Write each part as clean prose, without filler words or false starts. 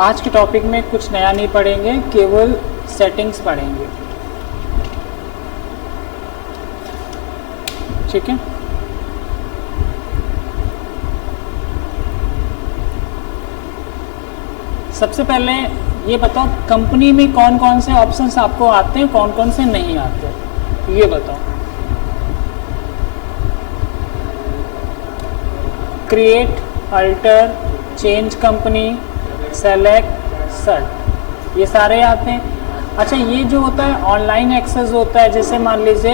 आज के टॉपिक में कुछ नया नहीं पढ़ेंगे, केवल सेटिंग्स पढ़ेंगे। ठीक है, सबसे पहले ये बताओ कंपनी में कौन कौन से ऑप्शंस आपको आते हैं, कौन कौन से नहीं आते, ये बताओ। Create, alter, change company, select, search, ये सारे आते हैं। अच्छा, ये जो होता है ऑनलाइन एक्सेस होता है, जैसे मान लीजिए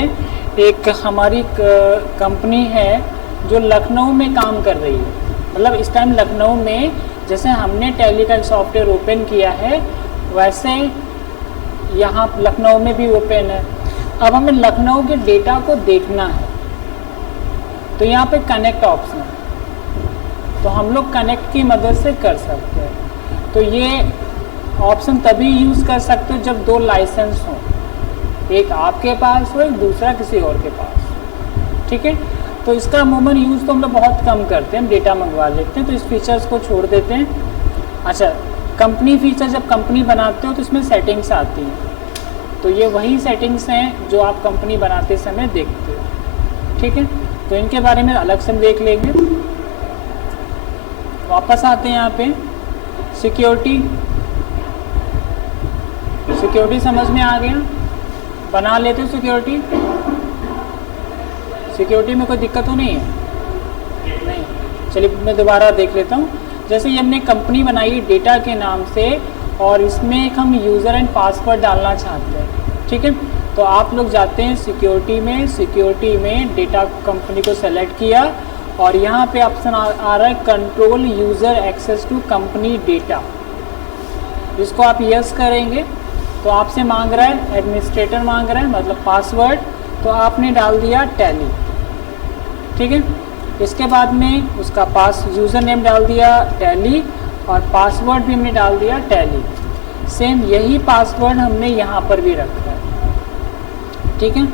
एक हमारी कंपनी है जो लखनऊ में काम कर रही है, मतलब इस टाइम लखनऊ में जैसे हमने टैली का सॉफ्टवेयर ओपन किया है वैसे यहाँ लखनऊ में भी ओपन है। अब हमें लखनऊ के डेटा को देखना है तो यहाँ पे कनेक्ट ऑप्शन है, तो हम लोग कनेक्ट की मदद से कर सकते हैं। तो ये ऑप्शन तभी यूज़ कर सकते हो जब दो लाइसेंस हो, एक आपके पास हो, एक दूसरा किसी और के पास। ठीक है, तो इसका अमूमन यूज़ तो हम लोग बहुत कम करते हैं, डेटा मंगवा लेते हैं, तो इस फीचर्स को छोड़ देते हैं। अच्छा, कंपनी फीचर जब कंपनी बनाते हो तो इसमें सेटिंग्स आती हैं, तो ये वही सेटिंग्स हैं जो आप कंपनी बनाते समय देखते हो। ठीक है, तो इनके बारे में अलग से देख लेंगे। वापस आते हैं यहाँ पे सिक्योरिटी। सिक्योरिटी समझ में आ गया, बना लेते हो सिक्योरिटी। सिक्योरिटी में कोई दिक्कत तो नहीं है? नहीं, चलिए मैं दोबारा देख लेता हूँ। जैसे ये हमने कंपनी बनाई डेटा के नाम से और इसमें एक हम यूज़र एंड पासवर्ड डालना चाहते हैं। ठीक है, तो आप लोग जाते हैं सिक्योरिटी में, सिक्योरिटी में डेटा कंपनी को सेलेक्ट किया और यहाँ पे ऑप्शन आ रहा है control user access to company data. इसको आप यस करेंगे तो आपसे मांग रहा है एडमिनिस्ट्रेटर मांग रहा है, मतलब पासवर्ड, तो आपने डाल दिया टैली। ठीक है, इसके बाद में उसका यूज़र नेम डाल दिया टैली और पासवर्ड भी हमने डाल दिया टैली। सेम यही पासवर्ड हमने यहाँ पर भी रखा है। ठीक है,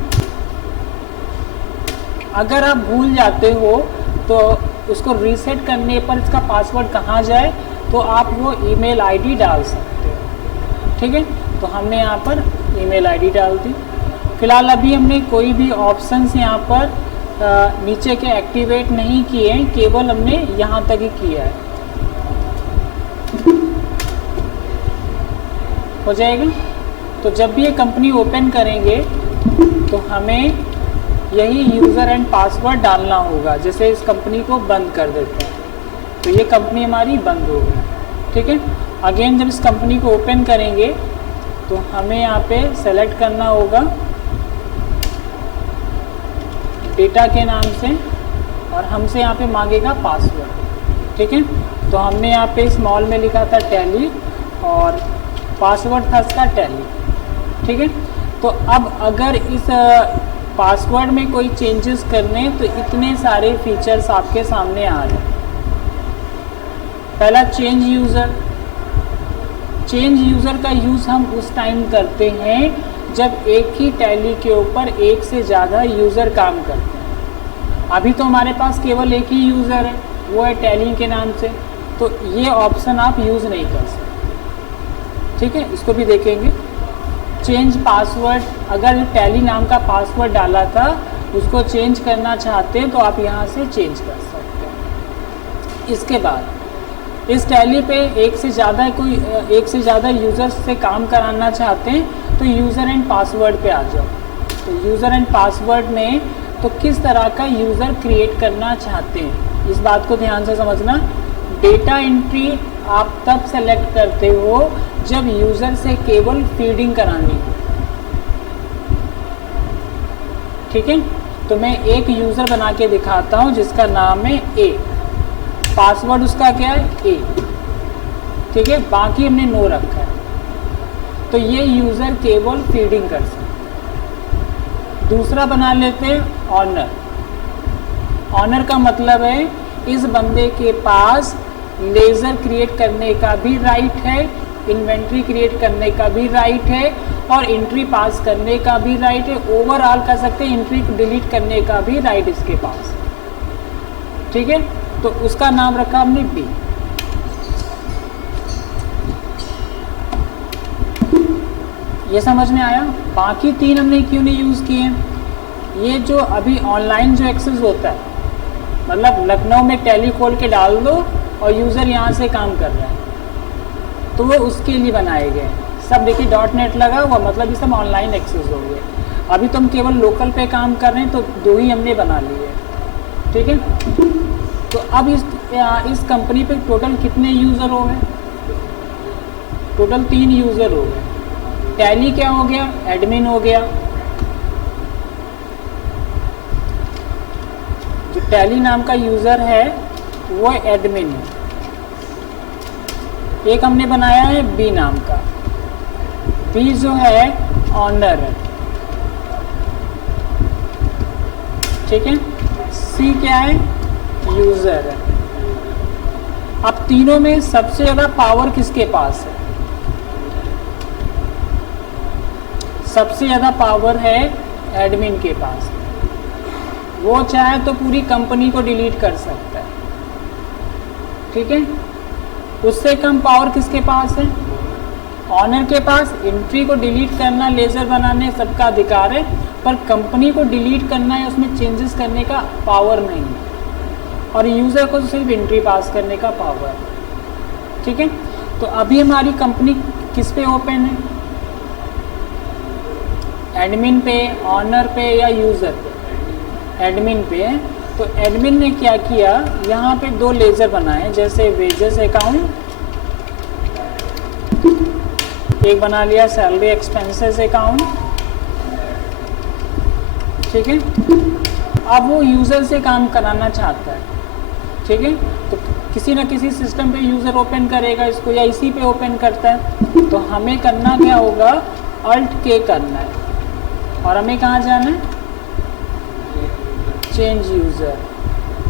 अगर आप भूल जाते हो तो उसको रीसेट करने पर इसका पासवर्ड कहाँ जाए, तो आप वो ईमेल आईडी डाल सकते हो। ठीक है, तो हमने यहाँ पर ईमेल आईडी डाल दी। फिलहाल अभी हमने कोई भी ऑप्शंस यहाँ पर नीचे के एक्टिवेट नहीं किए हैं, केवल हमने यहाँ तक ही किया है। हो जाएगा। तो जब भी ये कंपनी ओपन करेंगे तो हमें यही यूज़र एंड पासवर्ड डालना होगा। जैसे इस कंपनी को बंद कर देते हैं तो ये कंपनी हमारी बंद हो गई। ठीक है, अगेन जब इस कंपनी को ओपन करेंगे तो हमें यहाँ पे सेलेक्ट करना होगा डेटा के नाम से और हमसे यहाँ पे मांगेगा पासवर्ड। ठीक है, तो हमने यहाँ पे स्मॉल में लिखा था टैली और पासवर्ड था इसका टैली। ठीक है, तो अब अगर इस पासवर्ड में कोई चेंजेस करने तो इतने सारे फीचर्स आपके सामने आ रहे हैं। पहला चेंज यूज़र। चेंज यूज़र का यूज़ हम उस टाइम करते हैं जब एक ही टैली के ऊपर एक से ज़्यादा यूज़र काम करते हैं। अभी तो हमारे पास केवल एक ही यूज़र है, वो है टैली के नाम से, तो ये ऑप्शन आप यूज़ नहीं कर सकते। ठीक है, इसको भी देखेंगे। चेंज पासवर्ड, अगर टैली नाम का पासवर्ड डाला था उसको चेंज करना चाहते हैं तो आप यहाँ से चेंज कर सकते हैं। इसके बाद इस टैली पे एक से ज़्यादा यूज़र्स से काम कराना चाहते हैं तो यूज़र एंड पासवर्ड पे आ जाओ। तो यूज़र एंड पासवर्ड में तो किस तरह का यूज़र क्रिएट करना चाहते हैं, इस बात को ध्यान से समझना। डेटा एंट्री आप तब सेलेक्ट करते हो जब यूज़र से केवल फीडिंग करानी हो। ठीक है, तो मैं एक यूज़र बना के दिखाता हूँ जिसका नाम है ए, पासवर्ड उसका क्या है ए। ठीक है, बाकी हमने नो रखा है, तो ये यूज़र केवल फीडिंग कर सकते। दूसरा बना लेते हैं ऑनर। ऑनर का मतलब है इस बंदे के पास लेज़र क्रिएट करने का भी राइट है, इन्वेंट्री क्रिएट करने का भी राइट है और एंट्री पास करने का भी राइट है। ओवरऑल कह सकते हैं एंट्री डिलीट करने का भी राइट इसके पास। ठीक है, तो उसका नाम रखा हमने बी। ये समझ में आया। बाकी 3 हमने क्यों नहीं यूज़ किए? ये जो अभी ऑनलाइन जो एक्सेस होता है, मतलब लखनऊ में टैली खोल के डाल दो और यूज़र यहाँ से काम कर रहा है, तो वो उसके लिए बनाए गए सब। देखिए .NET लगा हुआ, मतलब ये सब ऑनलाइन एक्सेस हो गए। अभी तो हम केवल लोकल पे काम कर रहे हैं, तो 2 ही हमने बना लिए, ठीक है। तो अब इस कंपनी पे टोटल कितने यूज़र हो गए? टोटल 3 यूज़र हो गए। टैली क्या हो गया? एडमिन हो गया। जो टैली नाम का यूज़र है वो एडमिन है। एक हमने बनाया है बी नाम का। बी जो है ऑनर है, ठीक है। सी क्या है? यूज़र है। अब तीनों में सबसे ज़्यादा पावर किसके पास है? सबसे ज़्यादा पावर है एडमिन के पास। वो चाहे तो पूरी कंपनी को डिलीट कर सकता है, ठीक है। उससे कम पावर किसके पास है? ऑनर के पास। एंट्री को डिलीट करना, लेज़र बनाने सबका अधिकार है, पर कंपनी को डिलीट करना है, उसमें चेंजेस करने का पावर नहीं है। और यूज़र को सिर्फ एंट्री पास करने का पावर है, ठीक है। तो अभी हमारी कंपनी किस पे ओपन है? एडमिन पे, ऑनर पे या यूज़र पे? एडमिन पे है। तो एडमिन ने क्या किया, यहाँ पे 2 लेज़र बनाए, जैसे वेजेस अकाउंट, एक बना लिया सैलरी एक्सपेंसेस अकाउंट, ठीक है। अब वो यूज़र से काम कराना चाहता है, ठीक है। तो किसी न किसी सिस्टम पे यूज़र ओपन करेगा इसको, या इसी पे ओपन करता है। तो हमें करना क्या होगा? Alt-K करना है, और हमें कहाँ जाना है? Change user.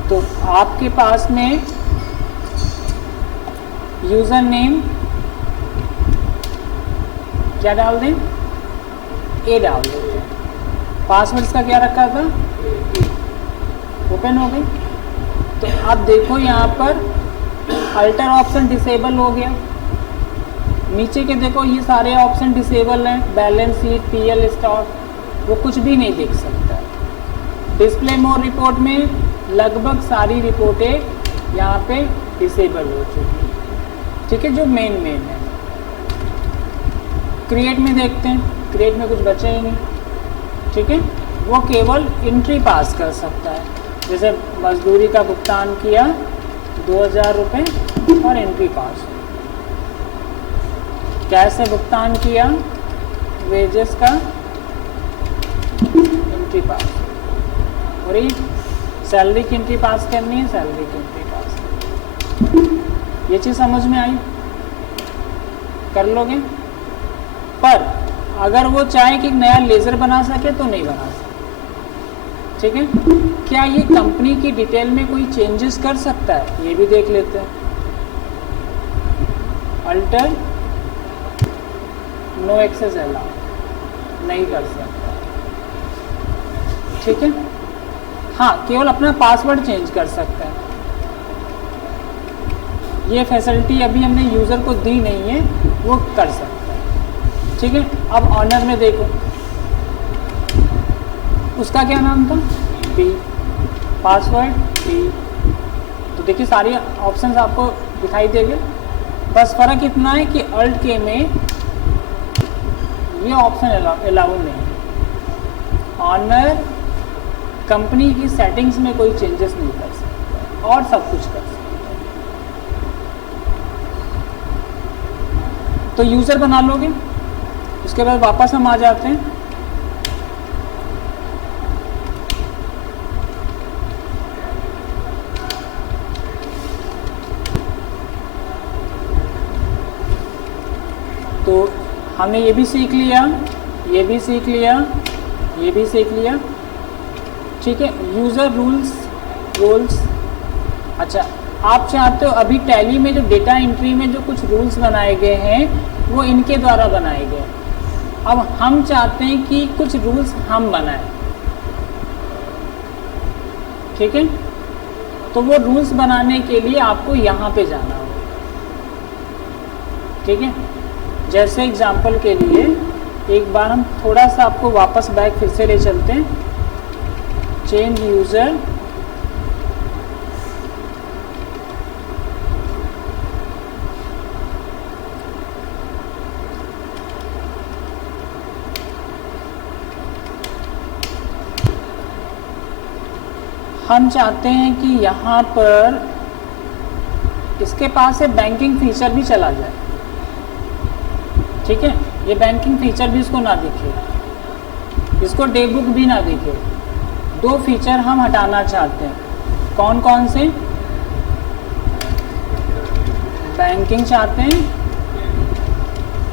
तो आपके पास में यूज़र नेम क्या डाल दें? ए डाल देते हैं। पासवर्ड का क्या रखा था? ओपन हो गई। तो अब देखो यहाँ पर अल्टर ऑप्शन डिसेबल हो गया। नीचे के देखो ये सारे ऑप्शन डिसेबल हैं। बैलेंस शीट, PL स्टॉक, वो कुछ भी नहीं देख सकता। डिस्प्ले मोर रिपोर्ट में लगभग सारी रिपोर्टें यहाँ पे डिसेबल हो चुकी हैं, ठीक है, जो मेन है। क्रिएट में देखते हैं, क्रिएट में कुछ बचा ही नहीं, ठीक है। वो केवल एंट्री पास कर सकता है, जैसे मजदूरी का भुगतान किया 2000 रुपये और एंट्री पास। कैसे भुगतान किया? वेजेस का एंट्री पास। और ये सैलरी की एंट्री पास करनी है, सैलरी की एंट्री पास। ये चीज़ समझ में आई? कर लोगे। पर अगर वो चाहे कि नया लेज़र बना सके तो नहीं बना सकते, ठीक है। क्या ये कंपनी की डिटेल में कोई चेंजेस कर सकता है? ये भी देख लेते हैं। अल्टर नो एक्सेस अलाउ, नहीं कर सकता, ठीक है। हाँ, केवल अपना पासवर्ड चेंज कर सकता है। ये फैसिलिटी अभी हमने यूज़र को दी नहीं है, वो कर सकता है, ठीक है। अब ऑनर में देखो, उसका क्या नाम था? बी। Password B. तो देखिए सारी ऑप्शंस आपको दिखाई देंगे। बस फ़र्क इतना है कि Alt-K में ये ऑप्शन अलाउ नहीं है। ऑनर कंपनी की सेटिंग्स में कोई चेंजेस नहीं कर सकता, और सब कुछ कर सकता। तो यूज़र बना लोगे, उसके बाद वापस हम आ जाते हैं। तो हमने ये भी सीख लिया, ये भी सीख लिया, ये भी सीख लिया, ठीक है। User rules. अच्छा, आप चाहते हो अभी टैली में जो डेटा एंट्री में जो कुछ रूल्स बनाए गए हैं वो इनके द्वारा बनाए गए। अब हम चाहते हैं कि कुछ रूल्स हम बनाएं, ठीक है। तो वो रूल्स बनाने के लिए आपको यहाँ पे जाना होगा, ठीक है। जैसे एग्जांपल के लिए एक बार हम थोड़ा सा आपको वापस बैक फिर से ले चलते हैं। चेंज यूज़र, हम चाहते हैं कि यहाँ पर इसके पास से बैंकिंग फीचर भी चला जाए। ठीक है, ये बैंकिंग फीचर भी इसको ना दिखे, इसको डे बुक भी ना दिखे। दो फीचर हम हटाना चाहते हैं। कौन कौन से? बैंकिंग चाहते हैं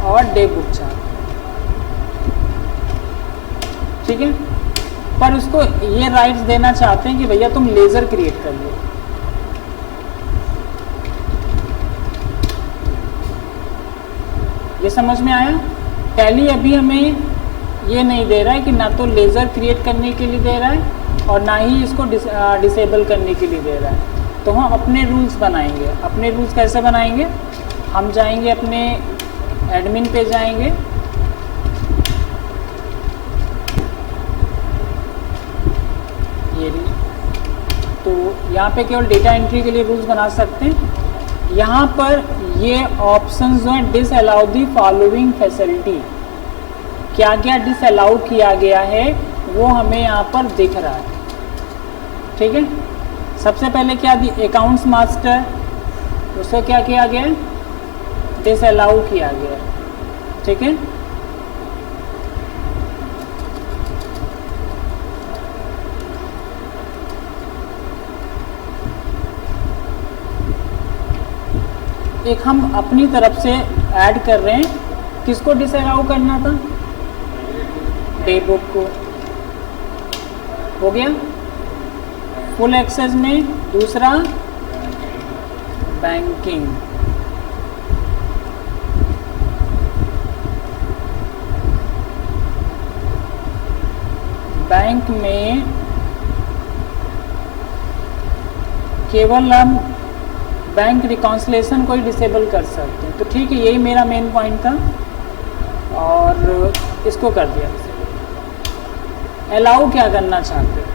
और डे बुक चाहते हैं। ठीक है, पर उसको ये राइट्स देना चाहते हैं कि भैया तुम लेज़र क्रिएट कर लो। ये समझ में आया? टैली अभी हमें ये नहीं दे रहा है कि ना तो लेज़र क्रिएट करने के लिए दे रहा है और ना ही इसको डिसेबल करने के लिए दे रहा है। तो हम अपने रूल्स बनाएंगे। अपने रूल्स कैसे बनाएंगे? हम जाएंगे अपने एडमिन पे जाएंगे, ये तो यहाँ पे केवल डेटा एंट्री के लिए रूल्स बना सकते हैं। यहाँ पर ये ऑप्शंस जो हैं, डिसअलाउ दी फॉलोइंग फैसिलिटी, क्या क्या डिसअलाउ किया गया है वो हमें यहाँ पर दिख रहा है। ठीक है, सबसे पहले क्या दी? अकाउंट्स मास्टर, उसको क्या किया गया है? डिसअलाउ किया गया है। ठीक है, एक हम अपनी तरफ से ऐड कर रहे हैं। किसको डिसअलाउ करना था? डे बुक को। हो गया फुल एक्सेस में। दूसरा बैंकिंग, बैंक में केवल हम बैंक रिकॉन्सिलेशन को ही डिसेबल कर सकते हैं। तो ठीक है, यही मेरा मेन पॉइंट था और इसको कर दिया। अलाउ क्या करना चाहते हैं?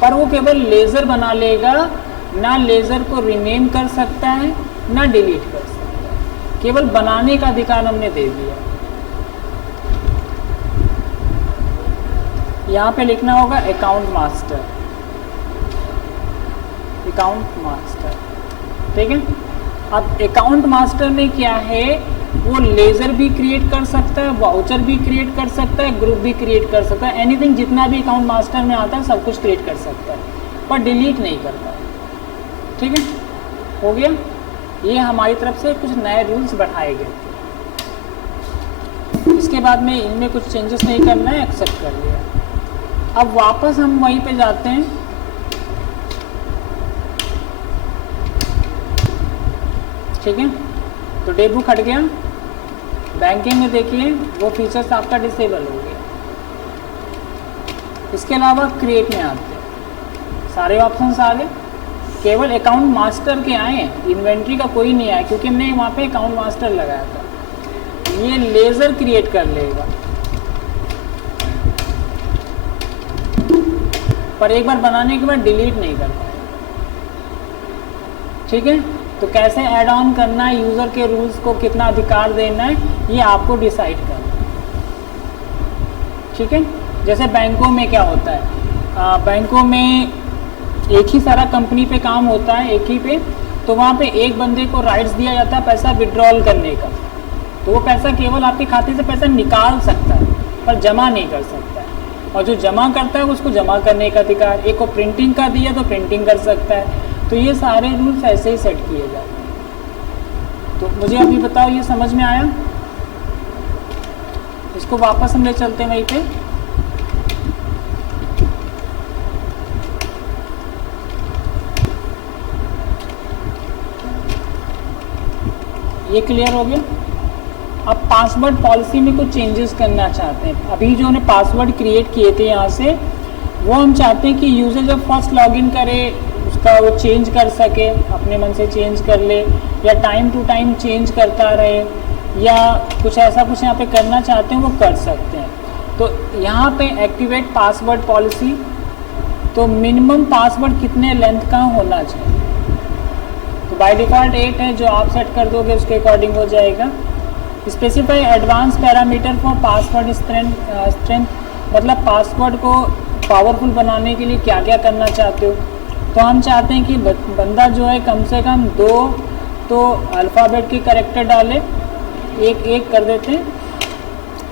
पर वो केवल लेज़र बना लेगा, ना लेज़र को रीनेम कर सकता है ना डिलीट कर सकता है। केवल बनाने का अधिकार हमने दे दिया। यहाँ पे लिखना होगा अकाउंट मास्टर, अकाउंट मास्टर। ठीक है, अब अकाउंट मास्टर में क्या है? वो लेज़र भी क्रिएट कर सकता है, वाउचर भी क्रिएट कर सकता है, ग्रुप भी क्रिएट कर सकता है। एनीथिंग जितना भी अकाउंट मास्टर में आता है सब कुछ क्रिएट कर सकता है, पर डिलीट नहीं करता है। ठीक है, हो गया। ये हमारी तरफ से कुछ नए रूल्स बढ़ाए गए। इसके बाद में इनमें कुछ चेंजेस नहीं करना है, एक्सेप्ट कर लिया। अब वापस हम वहीं पे जाते हैं। ठीक है, तो डे बुक हट गया। बैंकिंग में देखिए वो फीचर्स आपका डिसेबल हो गया। इसके अलावा क्रिएट में आते हैं, सारे ऑप्शंस आ गए। केवल अकाउंट मास्टर के आए, इन्वेंट्री का कोई नहीं आया क्योंकि हमने वहाँ पे अकाउंट मास्टर लगाया था। ये लेज़र क्रिएट कर लेगा, पर एक बार बनाने के बाद डिलीट नहीं कर पाएगा। ठीक है, तो कैसे ऐड ऑन करना है, यूज़र के रूल्स को कितना अधिकार देना है, ये आपको डिसाइड करना है। ठीक है, जैसे बैंकों में क्या होता है, बैंकों में एक ही सारा कंपनी पे काम होता है, एक ही पे, तो वहाँ पे एक बंदे को राइट्स दिया जाता है पैसा विड्रॉल करने का। तो वो पैसा केवल आपके खाते से पैसा निकाल सकता है पर जमा नहीं कर सकता है, और जो जमा करता है उसको जमा करने का अधिकार। एक को प्रिंटिंग का दिया तो प्रिंटिंग कर सकता है। तो ये सारे रूल्स ऐसे ही सेट किए जाते हैं। तो मुझे अभी बताओ, ये समझ में आया? इसको वापस हम ले चलते हैं वहीं पे। ये क्लियर हो गया। अब पासवर्ड पॉलिसी में कुछ चेंजेस करना चाहते हैं। अभी जो हमने पासवर्ड क्रिएट किए थे यहाँ से, वो हम चाहते हैं कि यूज़र जब फर्स्ट लॉगिन करे उसका वो चेंज कर सके, अपने मन से चेंज कर ले, या टाइम टू टाइम चेंज करता रहे, या कुछ ऐसा कुछ यहाँ पे करना चाहते हैं वो कर सकते हैं। तो यहाँ पे एक्टिवेट पासवर्ड पॉलिसी, तो मिनिमम पासवर्ड कितने लेंथ का होना चाहिए? तो बाय डिफ़ॉल्ट 8 है, जो आप सेट कर दोगे उसके अकॉर्डिंग हो जाएगा। Specify advance parameter for password strength, मतलब पासवर्ड को पावरफुल बनाने के लिए क्या क्या करना चाहते हो। तो हम चाहते हैं कि बंदा जो है कम से कम 2 तो अल्फ़ाबेट के कैरेक्टर डाले, एक कर देते हैं,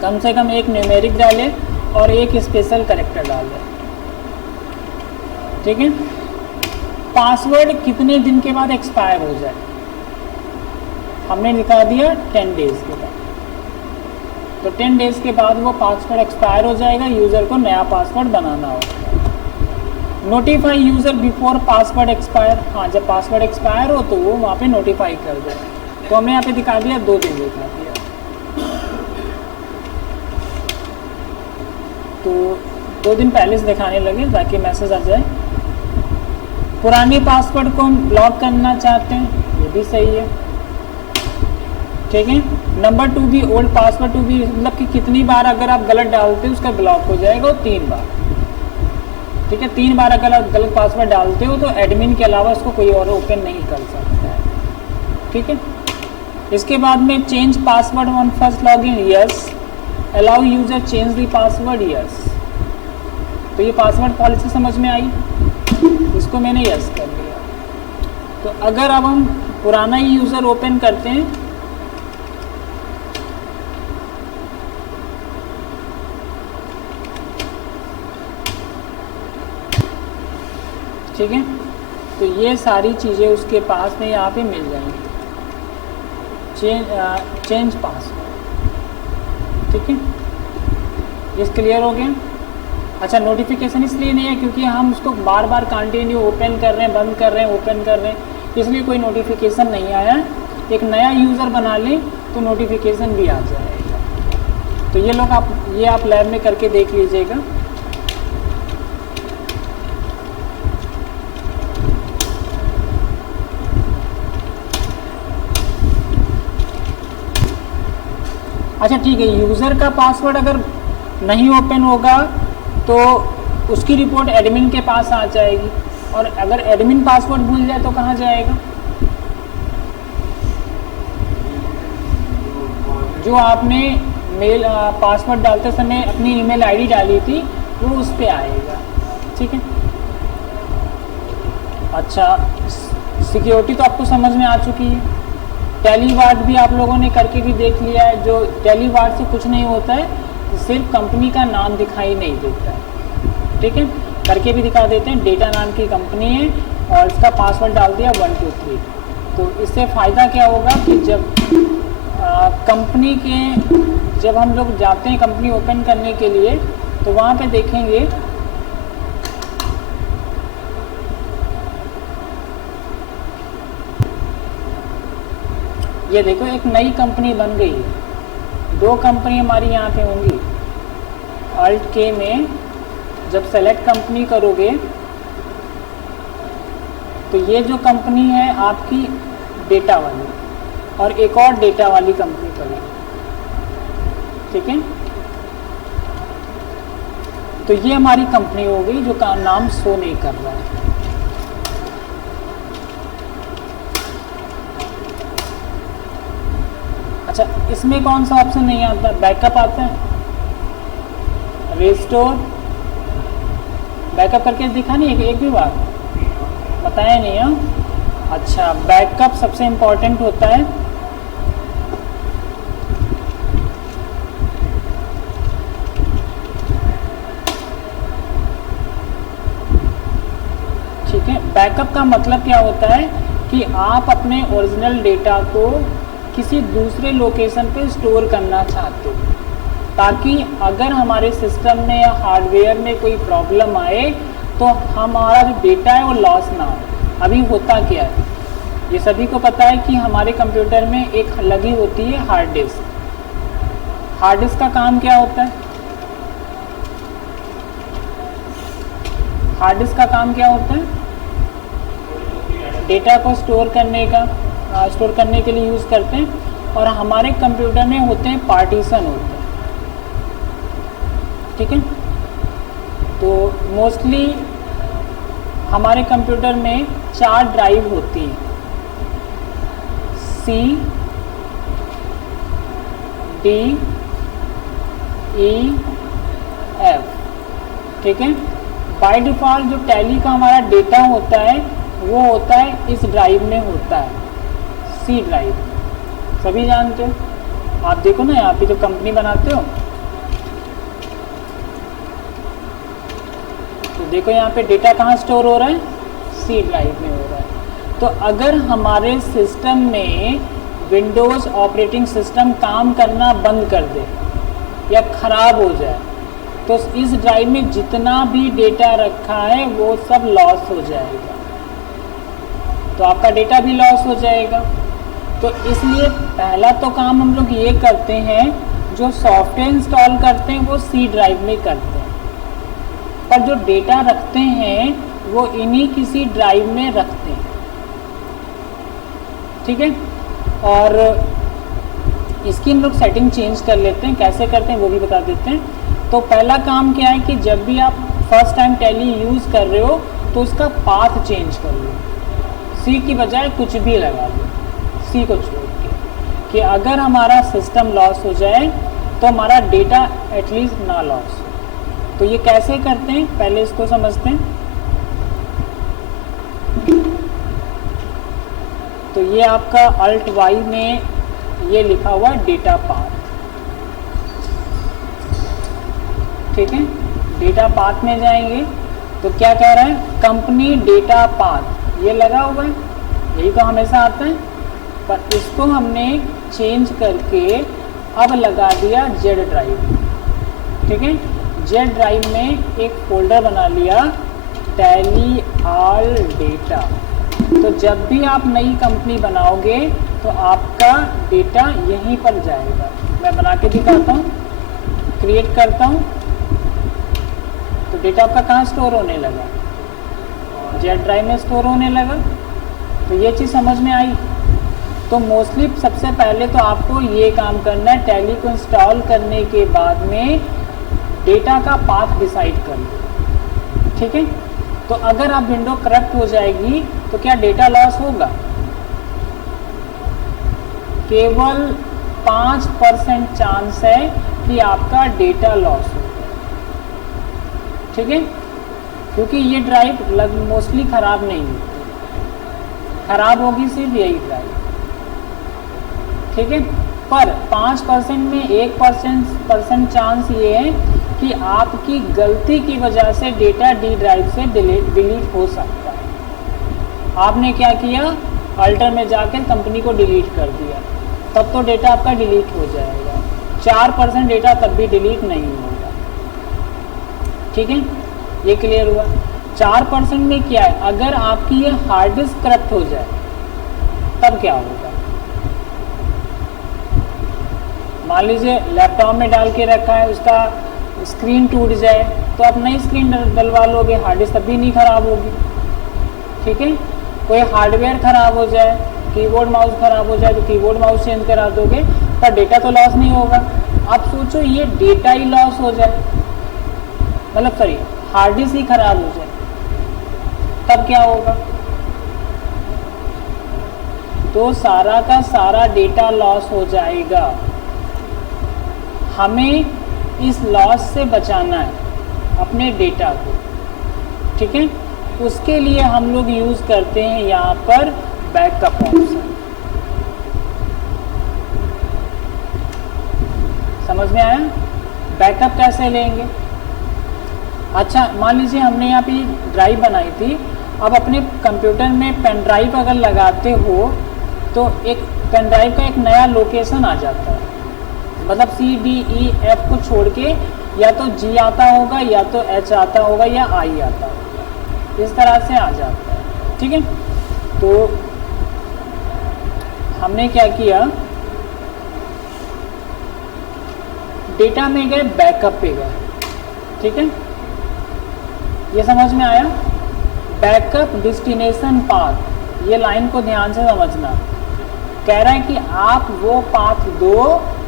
कम से कम एक न्यूमेरिक डाले और एक स्पेशल कैरेक्टर डाले, ठीक है। पासवर्ड कितने दिन के बाद एक्सपायर हो जाए, हमने लिखा दिया 10 डेज़ के बाद। तो 10 डेज़ के बाद वो पासवर्ड एक्सपायर हो जाएगा, यूज़र को नया पासवर्ड बनाना होगा। Notify user before password expire, हाँ जब पासवर्ड एक्सपायर हो तो वो वहाँ पे नोटिफाई कर दे। तो हमने यहाँ पे दिखा दिया 2 दिन दिखा दिया। तो 2 दिन पहले से दिखाने लगे ताकि मैसेज आ जाए। पुराने पासवर्ड को हम ब्लॉक करना चाहते हैं, ये भी सही है, ठीक है। नंबर 2 भी ओल्ड पासवर्ड टू भी, मतलब कि कितनी बार अगर आप गलत डालते हो उसका ब्लॉक हो जाएगा, वो 3 बार, ठीक है। 3 बार अगर आप गलत पासवर्ड डालते हो तो एडमिन के अलावा उसको कोई और ओपन नहीं कर सकता है, ठीक है। इसके बाद में change password on first login, yes. Allow user change the password, yes. तो ये पासवर्ड पॉलिसी समझ में आई, इसको मैंने यस कर लिया। तो अगर अब हम पुराना ही यूज़र ओपन करते हैं, ठीक है, तो ये सारी चीज़ें उसके पास में यहाँ पे मिल जाएंगी। चेंज पासवर्ड, ठीक है, ये क्लियर हो गया। अच्छा, नोटिफिकेशन इसलिए नहीं है क्योंकि हम उसको बार बार कंटिन्यू ओपन कर रहे हैं, बंद कर रहे हैं, ओपन कर रहे हैं, इसलिए कोई नोटिफिकेशन नहीं आया। एक नया यूज़र बना लें तो नोटिफिकेशन भी आ जाएगा। तो ये आप लैब में करके देख लीजिएगा। अच्छा ठीक है, यूज़र का पासवर्ड अगर नहीं ओपन होगा तो उसकी रिपोर्ट एडमिन के पास आ जाएगी, और अगर एडमिन पासवर्ड भूल जाए तो कहाँ जाएगा? जो आपने मेल पासवर्ड डालते समय अपनी ईमेल आईडी डाली थी वो उस पर आएगा, ठीक है। अच्छा, सिक्योरिटी तो आपको समझ में आ चुकी है। टेलीवार्ट भी आप लोगों ने करके भी देख लिया है। जो टेलीवार्ट से कुछ नहीं होता है, सिर्फ कंपनी का नाम दिखाई नहीं देता है, ठीक है। करके भी दिखा देते हैं, डेटा नाम की कंपनी है और इसका पासवर्ड डाल दिया 1 2 3। तो इससे फ़ायदा क्या होगा कि जब कंपनी के जब हम लोग जाते हैं कंपनी ओपन करने के लिए तो वहाँ पे देखेंगे ये देखो एक नई कंपनी बन गई है। 2 कंपनी हमारी यहाँ पे होंगी। Alt K में जब सेलेक्ट कंपनी करोगे तो ये जो कंपनी है आपकी डेटा वाली, और एक और डेटा वाली कंपनी करोगे, ठीक है। तो ये हमारी कंपनी हो गई जो का नाम शो नहीं कर रहा है। अच्छा, इसमें कौन सा ऑप्शन नहीं आता? बैकअप आता है, रिस्टोर, बैकअप करके दिखा नहीं एक भी बार बताया नहीं है। अच्छा, बैकअप सबसे इम्पोर्टेंट होता है। ठीक है, बैकअप का मतलब क्या होता है कि आप अपने ओरिजिनल डेटा को किसी दूसरे लोकेशन पे स्टोर करना चाहते हो, ताकि अगर हमारे सिस्टम में या हार्डवेयर में कोई प्रॉब्लम आए तो हमारा जो डेटा है वो लॉस ना हो। अभी होता क्या है, ये सभी को पता है कि हमारे कंप्यूटर में एक लगी होती है हार्ड डिस्क। हार्ड डिस्क का काम क्या होता है? हार्ड डिस्क का काम क्या होता है? डेटा को स्टोर करने के लिए यूज़ करते हैं। और हमारे कंप्यूटर में होते हैं पार्टीशन होते हैं, ठीक है। तो मोस्टली हमारे कंप्यूटर में 4 ड्राइव होती हैं, C, D, E, F, ठीक है। बाय डिफ़ॉल्ट जो टैली का हमारा डेटा होता है वो होता है इस ड्राइव में होता है, C ड्राइव, सभी जानते हो। आप देखो ना यहाँ पे जो कंपनी बनाते हो तो देखो यहाँ पे डेटा कहाँ स्टोर हो रहा है, C ड्राइव में हो रहा है। तो अगर हमारे सिस्टम में विंडोज़ ऑपरेटिंग सिस्टम काम करना बंद कर दे या ख़राब हो जाए तो इस ड्राइव में जितना भी डेटा रखा है वो सब लॉस हो जाएगा, तो आपका डेटा भी लॉस हो जाएगा। तो इसलिए पहला तो काम हम लोग ये करते हैं, जो सॉफ्टवेयर इंस्टॉल करते हैं वो C ड्राइव में करते हैं, पर जो डेटा रखते हैं वो इन्हीं किसी ड्राइव में रखते हैं, ठीक है। और इसकी हम लोग सेटिंग चेंज कर लेते हैं, कैसे करते हैं वो भी बता देते हैं। तो पहला काम क्या है कि जब भी आप फर्स्ट टाइम टैली यूज़ कर रहे हो तो उसका पाथ चेंज कर लो, C की बजाय कुछ भी लगा लो, C को छोड़ के, कि अगर हमारा सिस्टम लॉस हो जाए तो हमारा डेटा एटलीस्ट ना लॉस हो। तो ये कैसे करते हैं पहले इसको समझते हैं। तो ये आपका Alt Y में ये लिखा हुआ है डेटा पाथ, ठीक है। डेटा पाथ में जाएंगे तो क्या कह रहा है, कंपनी डेटा पाथ, ये लगा हुआ है, यही तो हमेशा आता है, पर इसको हमने चेंज करके अब लगा दिया Z ड्राइव, ठीक है। Z ड्राइव में एक फोल्डर बना लिया टैली ऑल डेटा। तो जब भी आप नई कंपनी बनाओगे तो आपका डेटा यहीं पर जाएगा। मैं बना के दिखाता हूँ, क्रिएट करता हूँ, तो डेटा आपका कहाँ स्टोर होने लगा, Z ड्राइव में स्टोर होने लगा। तो ये चीज़ समझ में आई। तो मोस्टली सबसे पहले तो आपको ये काम करना है, टैली को इंस्टॉल करने के बाद में डेटा का पाथ डिसाइड कर लो, ठीक है। तो अगर आप विंडो करप्ट हो जाएगी तो क्या डेटा लॉस होगा, केवल 5% चांस है कि आपका डेटा लॉस होगा, ठीक है। क्योंकि ये ड्राइव मोस्टली ख़राब नहीं होती, ख़राब होगी सिर्फ यही ड्राइव, ठीक है। पर 5% में 1% चांस ये है कि आपकी गलती की वजह से डेटा D ड्राइव से डिलीट हो सकता है। आपने क्या किया, अल्टर में जाकर कंपनी को डिलीट कर दिया, तब तो डेटा आपका डिलीट हो जाएगा। 4% डेटा तब भी डिलीट नहीं होगा, ठीक है। ये क्लियर हुआ। 4% में क्या है, अगर आपकी ये हार्ड डिस्क करप्ट हो जाए तब क्या होगा। मान लीजिए लैपटॉप में डाल के रखा है, उसका स्क्रीन टूट जाए तो आप नई स्क्रीन डलवा लोगे, हार्ड डिस्क तभी नहीं ख़राब होगी, ठीक है। कोई हार्डवेयर ख़राब हो जाए, कीबोर्ड माउस ख़राब हो जाए तो कीबोर्ड माउस चेंज करा दोगे, पर डेटा तो लॉस नहीं होगा। आप सोचो ये डेटा ही लॉस हो जाए, मतलब सॉरी हार्ड डिस्क ही ख़राब हो जाए, तब क्या होगा। तो सारा का सारा डेटा लॉस हो जाएगा। हमें इस लॉस से बचाना है अपने डेटा को, ठीक है। उसके लिए हम लोग यूज़ करते हैं यहाँ पर बैकअप ऑप्शन। समझ में आया बैकअप कैसे लेंगे। अच्छा मान लीजिए हमने यहाँ पे ड्राइव बनाई थी, अब अपने कंप्यूटर में पेन ड्राइव अगर लगाते हो तो एक पेन ड्राइव का एक नया लोकेशन आ जाता है, मतलब C, D, E, F को छोड़ के या तो G आता होगा या तो H आता होगा या I आता होगा, इस तरह से आ जाता है, ठीक है। तो हमने क्या किया, डेटा में गए, बैकअप पे गए, ठीक है। ये समझ में आया। बैकअप डेस्टिनेशन पाथ, ये लाइन को ध्यान से समझना, कह रहा है कि आप वो पाथ दो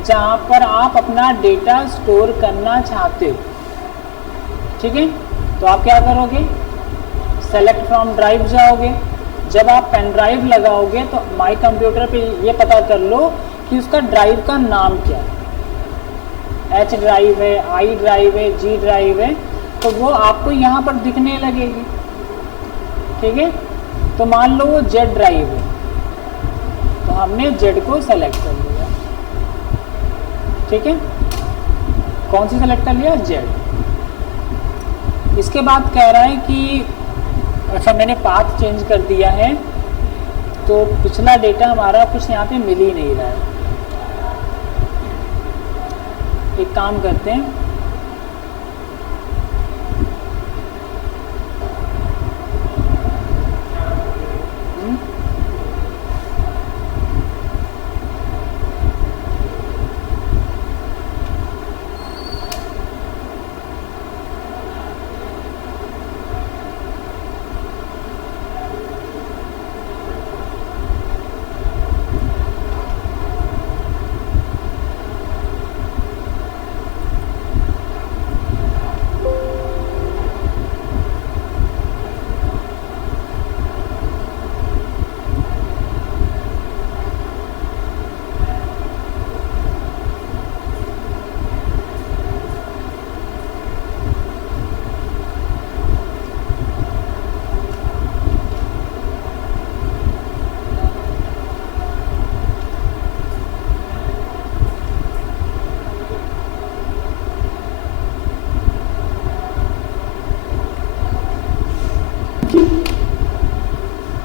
जहाँ पर आप अपना डेटा स्टोर करना चाहते हो। ठीक है, तो आप क्या करोगे, सेलेक्ट फ्रॉम ड्राइव जाओगे। जब आप पेन ड्राइव लगाओगे तो माई कंप्यूटर पे ये पता कर लो कि उसका ड्राइव का नाम क्या है, एच ड्राइव है, आई ड्राइव है, जी ड्राइव है, तो वो आपको यहाँ पर दिखने लगेगी। ठीक है, तो मान लो वो जेड ड्राइव है, तो हमने जेड को सेलेक्ट कर लिया। ठीक है, कौन सी सेलेक्ट कर लिया, जेड। इसके बाद कह रहा है कि अच्छा मैंने पाथ चेंज कर दिया है, तो पिछला डेटा हमारा कुछ यहाँ पे मिल ही नहीं रहा है। एक काम करते हैं,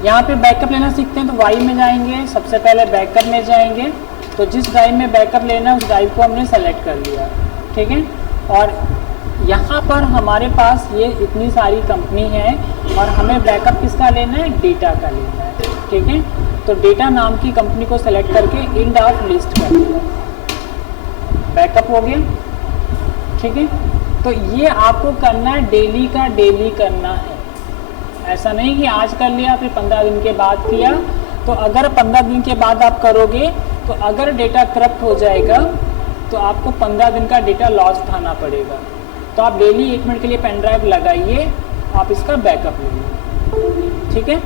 यहाँ पे बैकअप लेना सीखते हैं तो वाई में जाएंगे, सबसे पहले बैकअप में जाएंगे। तो जिस ड्राइव में बैकअप लेना है उस ड्राइव को हमने सेलेक्ट कर लिया। ठीक है, और यहाँ पर हमारे पास ये इतनी सारी कंपनी है और हमें बैकअप किसका लेना है, डेटा का लेना है। ठीक है, तो डेटा नाम की कंपनी को सेलेक्ट करके इंड ऑफ लिस्ट कर दिया, बैकअप हो गया। ठीक है, तो ये आपको करना है, डेली का डेली करना है। ऐसा नहीं कि आज कर लिया फिर 15 दिन के बाद किया। तो अगर 15 दिन के बाद आप करोगे तो अगर डेटा करप्ट हो जाएगा तो आपको 15 दिन का डेटा लॉस उठाना पड़ेगा। तो आप डेली 1 मिनट के लिए पेन ड्राइव लगाइए, आप इसका बैकअप लीजिए। ठीक है,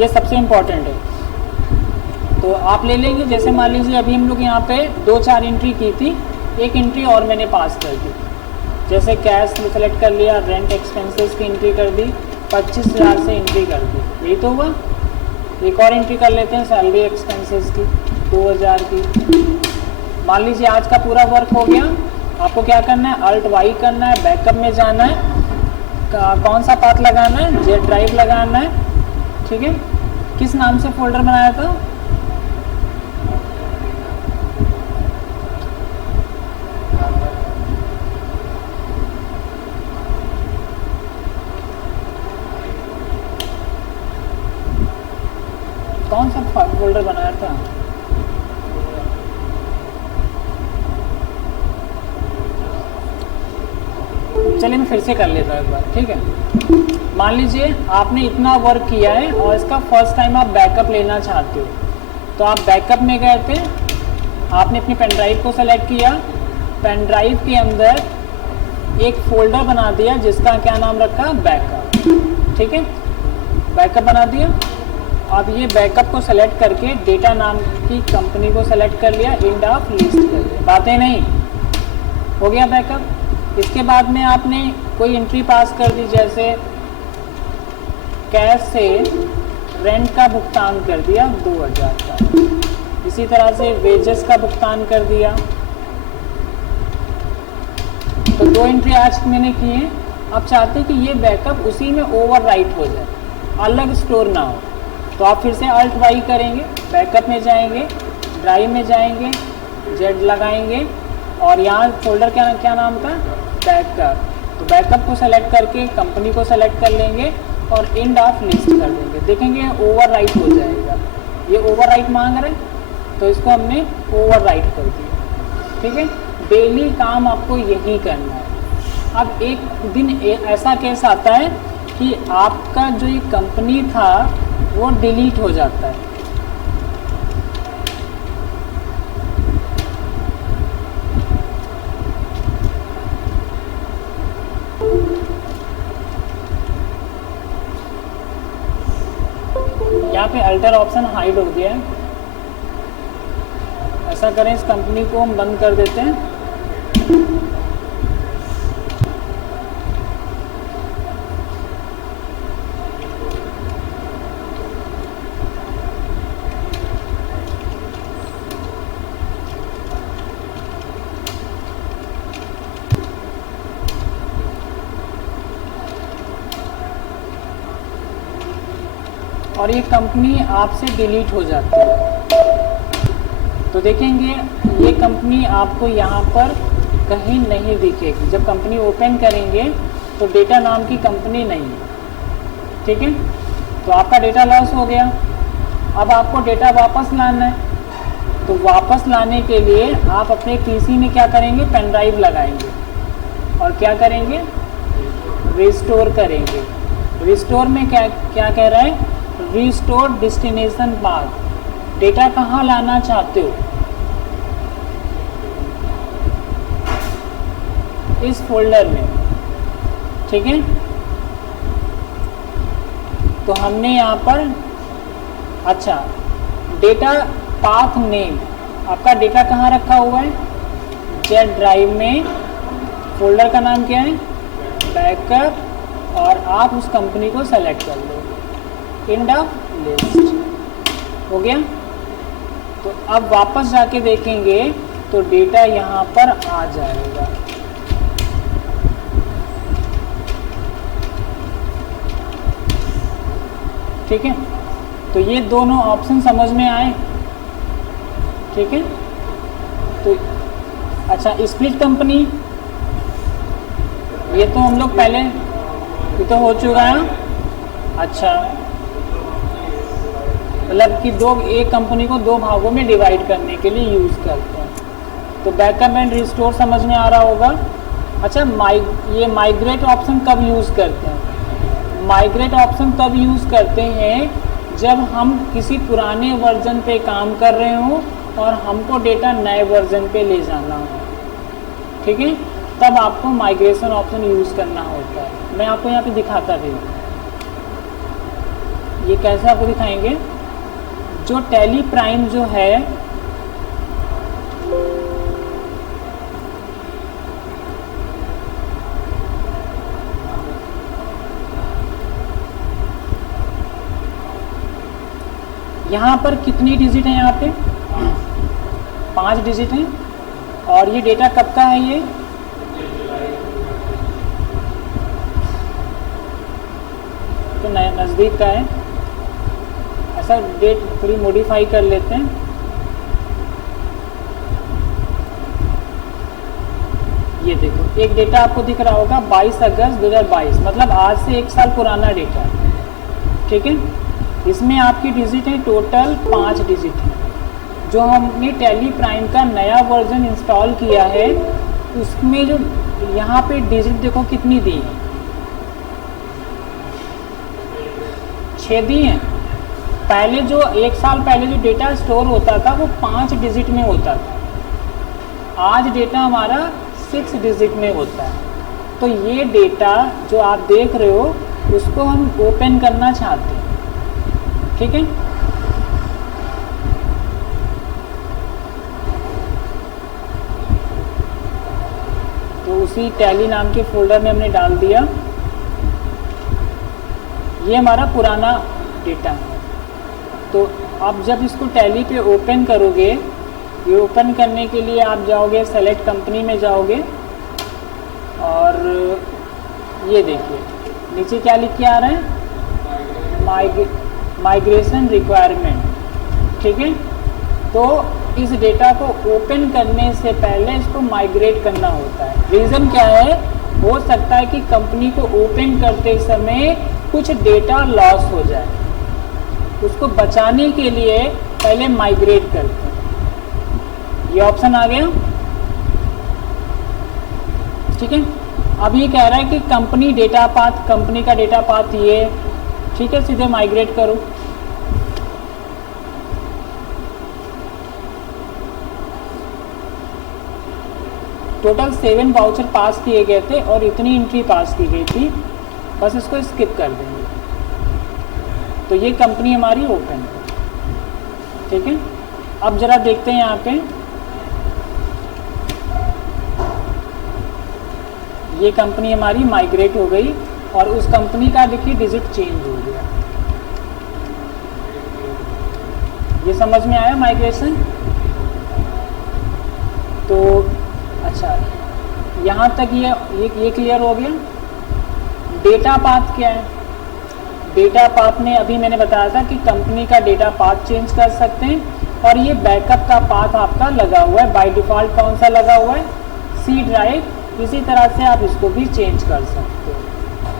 ये सबसे इम्पॉर्टेंट है। तो आप ले लेंगे, जैसे मान लीजिए अभी हम लोग यहाँ पे 2-4 एंट्री की थी, एक एंट्री और मैंने पास कर दी। जैसे कैश सेलेक्ट कर लिया, रेंट एक्सपेंसेस की एंट्री कर दी, 25,000 से एंट्री कर दी, यही तो हुआ। एक और एंट्री कर लेते हैं सैलरी एक्सपेंसेस की 2,000 की। मान लीजिए आज का पूरा वर्क हो गया। आपको क्या करना है, अल्ट वाई करना है, बैकअप में जाना है, कौन सा पाथ लगाना है, जेड ड्राइव लगाना है। ठीक है, किस नाम से फोल्डर बनाया था, कौन सा फोल्डर बनाया था, चलिए मैं फिर से कर लेता हूँ एक बार। ठीक है, मान लीजिए आपने इतना वर्क किया है और इसका फर्स्ट टाइम आप बैकअप लेना चाहते हो। तो आप बैकअप में गए थे, आपने अपनी पेन ड्राइव को सेलेक्ट किया, पेन ड्राइव के अंदर एक फोल्डर बना दिया जिसका क्या नाम रखा, बैकअप। ठीक है, बैकअप बना दिया। अब ये बैकअप को सेलेक्ट करके डेटा नाम की कंपनी को सेलेक्ट कर लिया, इंड ऑफ लिस्ट कर लिया, बातें नहीं, हो गया बैकअप। इसके बाद में आपने कोई एंट्री पास कर दी, जैसे कैश से रेंट का भुगतान कर दिया 2,000 का, इसी तरह से वेजेस का भुगतान कर दिया। तो 2 एंट्री आज मैंने की है। अब चाहते कि ये बैकअप उसी में ओवरराइट हो जाए, अलग स्टोर ना हो। तो आप फिर से अल्ट वाई करेंगे, बैकअप में जाएंगे, ड्राइव में जाएंगे, जेड लगाएंगे और यहाँ फोल्डर क्या नाम था, बैकअप। तो बैकअप को सेलेक्ट करके कंपनी को सेलेक्ट कर लेंगे और इंड ऑफ लिस्ट कर देंगे। देखेंगे ओवरराइट हो जाएगा, ये ओवरराइट मांग रहे तो इसको हमने ओवरराइट कर दिया। ठीक है, डेली काम आपको यही करना है। अब एक दिन ऐसा केस आता है कि आपका जो ये कंपनी था वो डिलीट हो जाता है। पे अल्टर ऑप्शन हाइड हो गया है। ऐसा करें, इस कंपनी को हम बंद कर देते हैं। और ये कंपनी आपसे डिलीट हो जाती है। तो देखेंगे ये कंपनी आपको यहाँ पर कहीं नहीं दिखेगी। जब कंपनी ओपन करेंगे तो डेटा नाम की कंपनी नहीं है, ठीक है। तो आपका डेटा लॉस हो गया। अब आपको डेटा वापस लाना है। तो वापस लाने के लिए आप अपने पीसी में क्या करेंगे, पेन ड्राइव लगाएंगे और क्या करेंगे, रिस्टोर करेंगे। रिस्टोर में क्या क्या कह रहा है, रिस्टोर डेस्टिनेशन पाथ। डेटा कहाँ लाना चाहते हो, इस फोल्डर में, ठीक है। तो हमने यहाँ पर अच्छा डेटा पाथ नेम, आपका डेटा कहाँ रखा हुआ है, जेड ड्राइव में। फोल्डर का नाम क्या है, बैकअप, और आप उस कंपनी को सेलेक्ट कर लो, एंड ऑफ लिस्ट हो गया। तो अब वापस जाके देखेंगे तो डेटा यहाँ पर आ जाएगा। ठीक है, तो ये दोनों ऑप्शन समझ में आए, ठीक है। तो अच्छा, स्प्लिट कंपनी, ये तो हम लोग पहले, ये तो हो चुका है। अच्छा, मतलब कि एक कंपनी को दो भागों में डिवाइड करने के लिए यूज़ करते हैं। तो बैकअप एंड रिस्टोर समझ में आ रहा होगा। अच्छा, ये माइग्रेट ऑप्शन कब यूज़ करते हैं, माइग्रेट ऑप्शन तब यूज़ करते हैं जब हम किसी पुराने वर्जन पे काम कर रहे हों और हमको डेटा नए वर्जन पे ले जाना हो, ठीक है, तब आपको माइग्रेशन ऑप्शन यूज़ करना होता है। मैं आपको यहाँ पे दिखाता भी हूँ, ये कैसे आपको दिखाएंगे। जो टैली प्राइम जो है, यहाँ पर कितनी डिजिट है, यहाँ पे 5 डिजिट हैं। और ये डेटा कब का है, ये तो नज़दीक का है। ऐसा डेट थोड़ी मॉडिफाई कर लेते हैं। ये देखो, एक डेटा आपको दिख रहा होगा 22 अगस्त 2022, मतलब आज से 1 साल पुराना डेटा है, ठीक है। इसमें आपकी डिजिट है टोटल 5 डिजिट है। जो हमने टैली प्राइम का नया वर्जन इंस्टॉल किया है, उसमें जो यहाँ पे डिजिट देखो कितनी दी है, 6 दी हैं। पहले जो 1 साल पहले जो डेटा स्टोर होता था वो 5 डिजिट में होता था, आज डेटा हमारा 6 डिजिट में होता है। तो ये डेटा जो आप देख रहे हो उसको हम ओपन करना चाहते हैं, ठीक है। तो उसी टैली नाम के फोल्डर में हमने डाल दिया। ये हमारा पुराना डेटा है। तो अब जब इसको टैली पे ओपन करोगे, ये ओपन करने के लिए आप जाओगे सेलेक्ट कंपनी में जाओगे और ये देखिए नीचे क्या लिख के आ रहा है, माइग्रेशन रिक्वायरमेंट, ठीक है। तो इस डेटा को ओपन करने से पहले इसको माइग्रेट करना होता है। रीज़न क्या है, हो सकता है कि कंपनी को ओपन करते समय कुछ डेटा लॉस हो जाए, उसको बचाने के लिए पहले माइग्रेट करते हैं। ये ऑप्शन आ गया, ठीक है। अब ये कह रहा है कि कंपनी डेटा पाथ, कंपनी का डेटा पाथ ये, ठीक है, सीधे माइग्रेट करो। टोटल 7 वाउचर पास किए गए थे और इतनी एंट्री पास की गई थी, बस इसको स्किप कर देंगे। तो ये कंपनी हमारी ओपन है, ठीक है। अब जरा देखते हैं यहाँ पे, ये कंपनी हमारी माइग्रेट हो गई और उस कंपनी का देखिए डिजिट चेंज हो गया। ये समझ में आया माइग्रेशन? तो अच्छा, यहाँ तक ये क्लियर हो गया। डेटा पाथ क्या है? डेटा पाथ में अभी मैंने बताया था कि कंपनी का डेटा पाथ चेंज कर सकते हैं, और ये बैकअप का पाथ आपका लगा हुआ है, बाय डिफ़ॉल्ट कौन सा लगा हुआ है? C drive. इसी तरह से आप इसको भी चेंज कर सकते हो,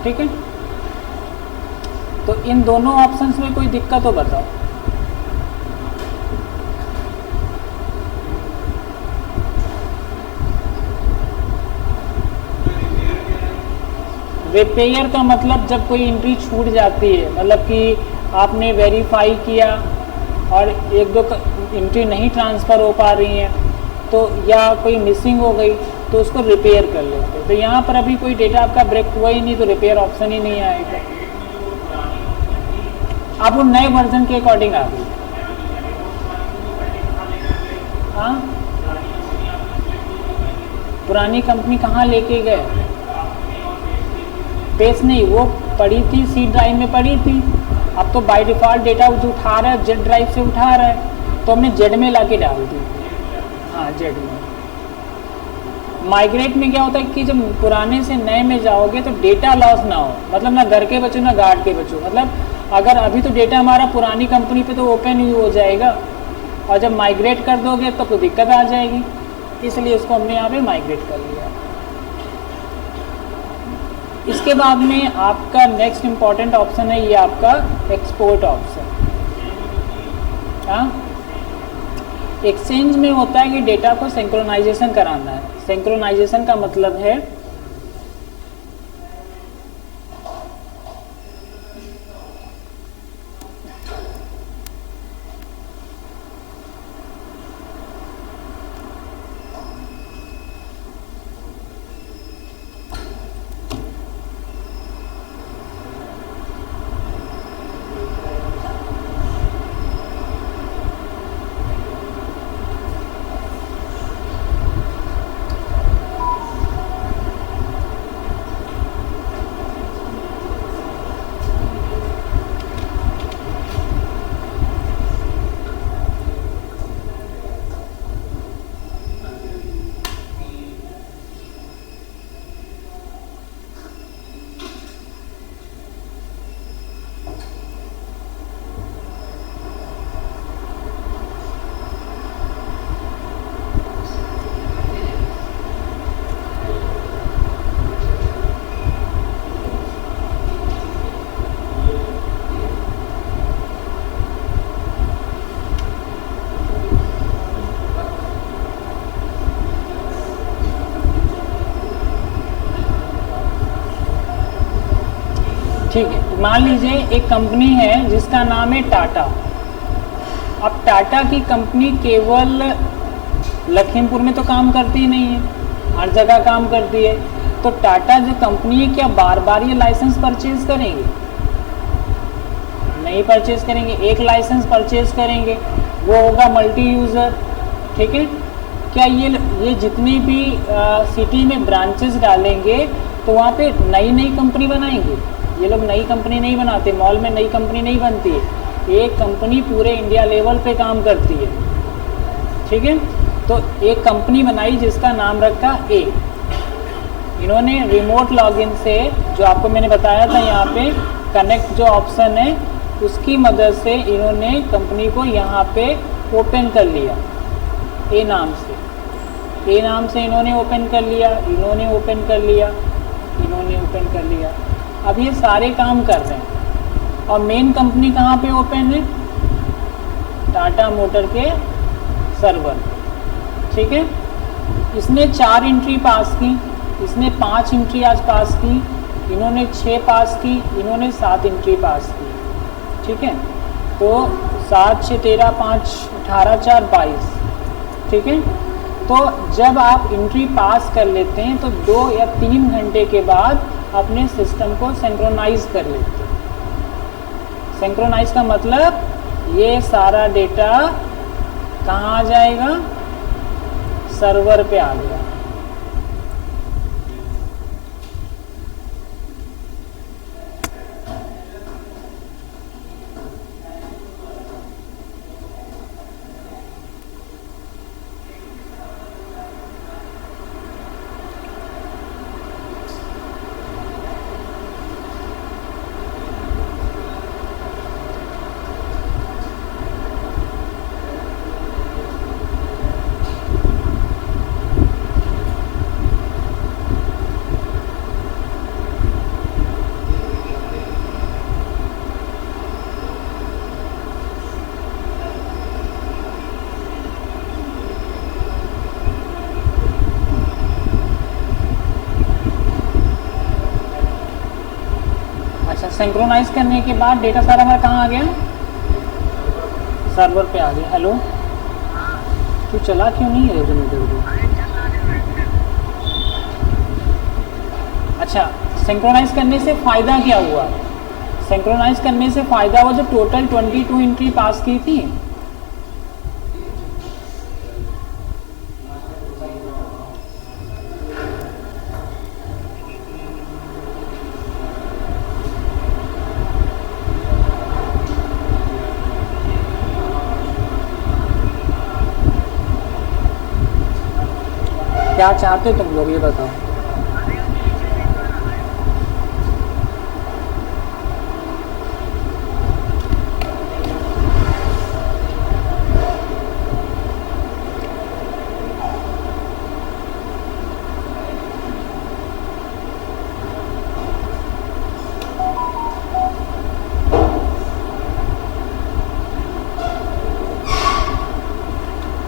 ठीक है। तो इन दोनों ऑप्शंस में कोई दिक्कत हो बताओ। रिपेयर का मतलब जब कोई एंट्री छूट जाती है, मतलब कि आपने वेरीफाई किया और एक दो एंट्री नहीं ट्रांसफ़र हो पा रही हैं, तो या कोई मिसिंग हो गई तो उसको रिपेयर कर लेते हैं। तो यहाँ पर अभी कोई डेटा आपका ब्रेक हुआ ही नहीं, तो रिपेयर ऑप्शन ही नहीं आएगा। आप वो नए वर्जन के अकॉर्डिंग आ गई। हाँ, पुरानी कंपनी कहाँ लेके गए? पेज नहीं, वो पड़ी थी सी ड्राइव में पड़ी थी। अब तो बाय डिफ़ॉल्ट डेटा जो उठा रहा है जेड ड्राइव से उठा रहा है, तो हमने जेड में लाके डाल दी। हाँ, जेड में। माइग्रेट में क्या होता है कि जब पुराने से नए में जाओगे तो डेटा लॉस ना हो, मतलब ना घर के बचो ना गार्ड के बचो। मतलब अगर अभी तो डेटा हमारा पुरानी कंपनी पे तो ओपन ही हो जाएगा, और जब माइग्रेट कर दोगे तब तो दिक्कत आ जाएगी, इसलिए उसको हमने यहाँ पे माइग्रेट कर लिया। इसके बाद में आपका नेक्स्ट इम्पॉर्टेंट ऑप्शन है ये आपका एक्सपोर्ट ऑप्शन। हाँ, एक्सचेंज में होता है कि डेटा को सिंक्रोनाइजेशन कराना है। सिंक्रोनाइजेशन का मतलब है ठीक है। मान लीजिए एक कंपनी है जिसका नाम है टाटा। अब टाटा की कंपनी केवल लखीमपुर में तो काम करती ही नहीं है, हर जगह काम करती है। तो टाटा जो कंपनी है क्या बार बार ये लाइसेंस परचेज करेंगे? नहीं परचेज करेंगे। एक लाइसेंस परचेज करेंगे, वो होगा मल्टी यूज़र, ठीक है। क्या ये जितनी भी सिटी में ब्रांचेस डालेंगे तो वहाँ पे नई नई कंपनी बनाएंगे? ये लोग नई कंपनी नहीं बनाते, मॉल में नई कंपनी नहीं बनती है। एक कंपनी पूरे इंडिया लेवल पे काम करती है, ठीक है। तो एक कंपनी बनाई जिसका नाम रखा ए। इन्होंने रिमोट लॉगिन से, जो आपको मैंने बताया था यहाँ पे कनेक्ट जो ऑप्शन है, उसकी मदद से इन्होंने कंपनी को यहाँ पे ओपन कर लिया ए नाम से। ए नाम से इन्होंने ओपन कर लिया, इन्होंने ओपन कर लिया, इन्होंने ओपन कर लिया। अब ये सारे काम कर रहे हैं। और मेन कंपनी कहाँ पे ओपन है? टाटा मोटर के सर्वर, ठीक है। इसने 4 एंट्री पास की, इसने 5 एंट्री आज पास की, इन्होंने 6 पास की, इन्होंने 7 एंट्री पास की, ठीक है। तो 7 6 13 5 18 4 22, ठीक है। तो जब आप एंट्री पास कर लेते हैं तो 2 या 3 घंटे के बाद अपने सिस्टम को सिंक्रोनाइज कर लेते हैं। सिंक्रोनाइज का मतलब ये सारा डेटा कहाँ आ जाएगा, सर्वर पे आ गया। सिंक्रोनाइज करने के बाद डेटा सारा हमारा कहाँ आ गया, सर्वर पे आ गया। हेलो, तू चला क्यों नहीं है जनरेटर को? अच्छा, सिंक्रोनाइज करने से फ़ायदा क्या हुआ? सिंक्रोनाइज करने से फ़ायदा हुआ जो टोटल 22 एंट्री पास की थी, क्या चाहते हो तुम लोग ये बताओ।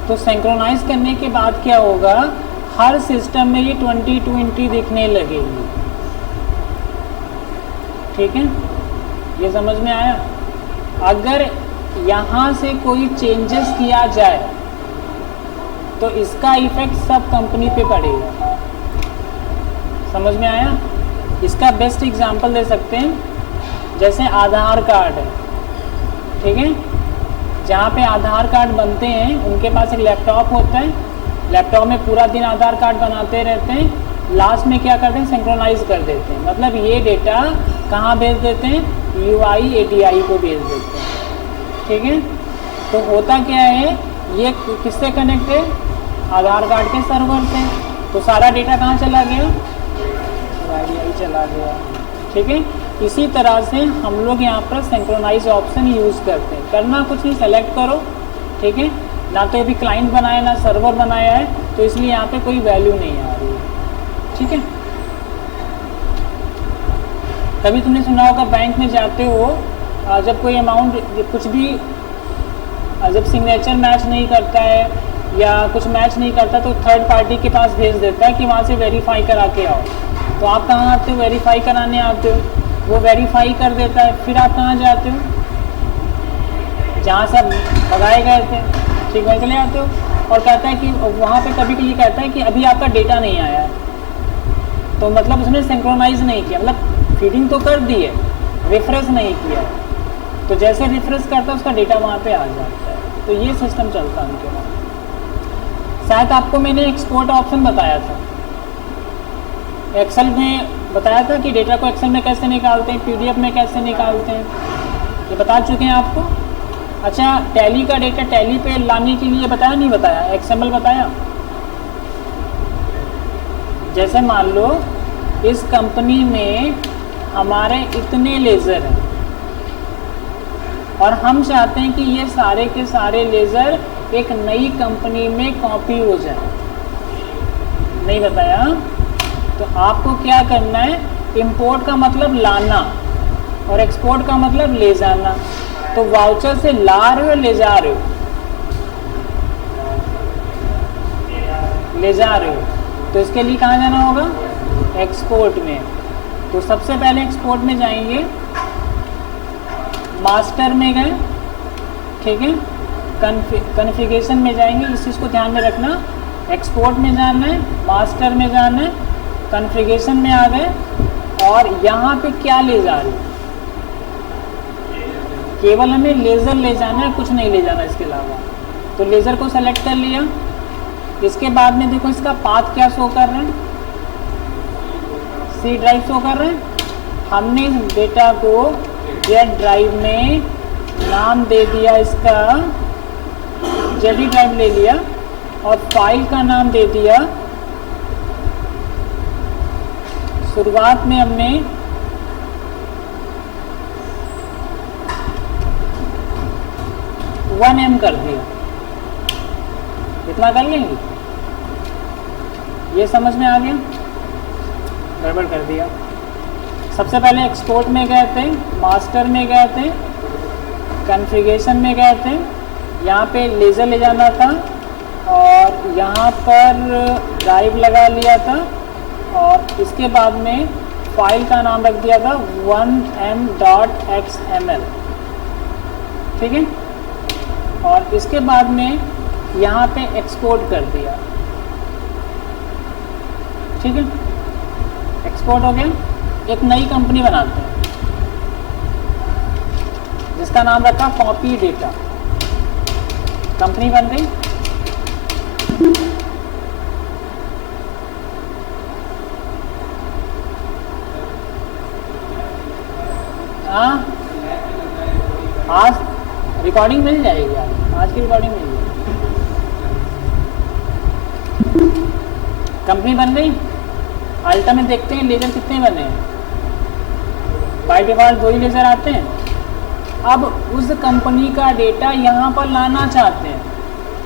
तो सिंक्रोनाइज करने के बाद क्या होगा, हर सिस्टम में ये 22 एंट्री दिखने लगेगी। ठीक है, ये समझ में आया? अगर यहाँ से कोई चेंजेस किया जाए तो इसका इफेक्ट सब कंपनी पे पड़ेगा। समझ में आया? इसका बेस्ट एग्जांपल दे सकते हैं, जैसे आधार कार्ड है, ठीक है, जहाँ पे आधार कार्ड बनते हैं उनके पास एक लैपटॉप होता है, लैपटॉप में पूरा दिन आधार कार्ड बनाते रहते हैं, लास्ट में क्या करते हैं, सिंक्रोनाइज कर देते हैं। मतलब ये डेटा कहाँ भेज देते हैं, UI ATI को भेज देते हैं। ठीक है, तो होता क्या है, ये किससे कनेक्ट है, आधार कार्ड के सर्वर से, तो सारा डेटा कहाँ चला गया, UIDI चला गया। ठीक है, इसी तरह से हम लोग यहाँ पर सिंक्रोनाइज ऑप्शन यूज़ करते हैं। करना कुछ नहीं, सेलेक्ट करो, ठीक है, ना तो अभी क्लाइंट बनाया ना सर्वर बनाया है, तो इसलिए यहाँ पे कोई वैल्यू नहीं आ रही है। ठीक है, कभी तुमने सुना होगा बैंक में जाते हो, जब कोई अमाउंट कुछ भी, जब सिग्नेचर मैच नहीं करता है या कुछ मैच नहीं करता तो थर्ड पार्टी के पास भेज देता है कि वहाँ से वेरीफाई करा के आओ। तो आप कहाँ आते हो, वेरीफाई कराने आते हो, वो वेरीफाई कर देता है, फिर आप कहाँ जाते हो, जहाँ से भगाए गए थे, ठीक, वहीं चले आते हो, और कहता है कि वहाँ पे कभी कभी कहता है कि अभी आपका डेटा नहीं आया है, तो मतलब उसने सिंक्रोनाइज नहीं किया, मतलब फीडिंग तो कर दी है, रिफ्रेश नहीं किया, तो जैसे रिफ्रेश करता है उसका डेटा वहाँ पे आ जाता है। तो ये सिस्टम चलता है उनके बाद। शायद आपको मैंने एक्सपोर्ट ऑप्शन बताया था, एक्सेल में बताया था कि डेटा को एक्सेल में कैसे निकालते हैं, PDF में कैसे निकालते हैं, ये बता चुके हैं आपको। अच्छा, टैली का डेटा टैली पे लाने के लिए बताया नहीं बताया, XML बताया। जैसे मान लो इस कंपनी में हमारे इतने लेज़र हैं और हम चाहते हैं कि ये सारे के सारे लेज़र एक नई कंपनी में कॉपी हो जाए, नहीं बताया, तो आपको क्या करना है, इंपोर्ट का मतलब लाना और एक्सपोर्ट का मतलब ले जाना। तो वाउचर से ला रहे हो, ले जा रहे हो, ले जा रहे हो, तो इसके लिए कहाँ जाना होगा, एक्सपोर्ट में। तो सबसे पहले एक्सपोर्ट में जाएंगे, मास्टर में गए, ठीक है, कॉन्फ़िगरेशन में जाएंगे, इस चीज़ को ध्यान में रखना, एक्सपोर्ट में जाना है, मास्टर में जाना है, कॉन्फ़िगरेशन में आ गए, और यहाँ पे क्या ले जा रहे हो, केवल हमें लेज़र ले जाना है, कुछ नहीं ले जाना इसके अलावा। तो लेज़र को सेलेक्ट कर लिया। इसके बाद में देखो इसका पाथ क्या शो कर रहे हैं, सी ड्राइव शो कर रहे हैं। हमने इस डेटा को जेड ड्राइव में नाम दे दिया, इसका जेडी ड्राइव ले लिया और फाइल का नाम दे दिया, शुरुआत में हमने m कर दिया। इतना कर लेंगे, ये समझ में आ गया? गड़बड़ कर दिया। सबसे पहले एक्सपोर्ट में गए थे, मास्टर में गए थे, कॉन्फ़िगरेशन में गए थे, यहाँ पे लेज़र ले जाना था और यहाँ पर ड्राइव लगा लिया था और इसके बाद में फाइल का नाम रख दिया था 1m.xml, ठीक है। और इसके बाद में यहाँ पे एक्सपोर्ट कर दिया, ठीक है। एक्सपोर्ट हो गया। एक नई कंपनी बनाते हैं जिसका नाम रखा कॉपी डेटा। कंपनी बन गई। हाँ, आज रिकॉर्डिंग मिल जाएगी, आज की रिकॉर्डिंग मिल जाएगी। कंपनी बन गई। अल्टा में देखते हैं लेज़र कितने बने हैं। बाय डिफ़ॉल्ट 2 ही लेज़र आते हैं। अब उस कंपनी का डेटा यहाँ पर लाना चाहते हैं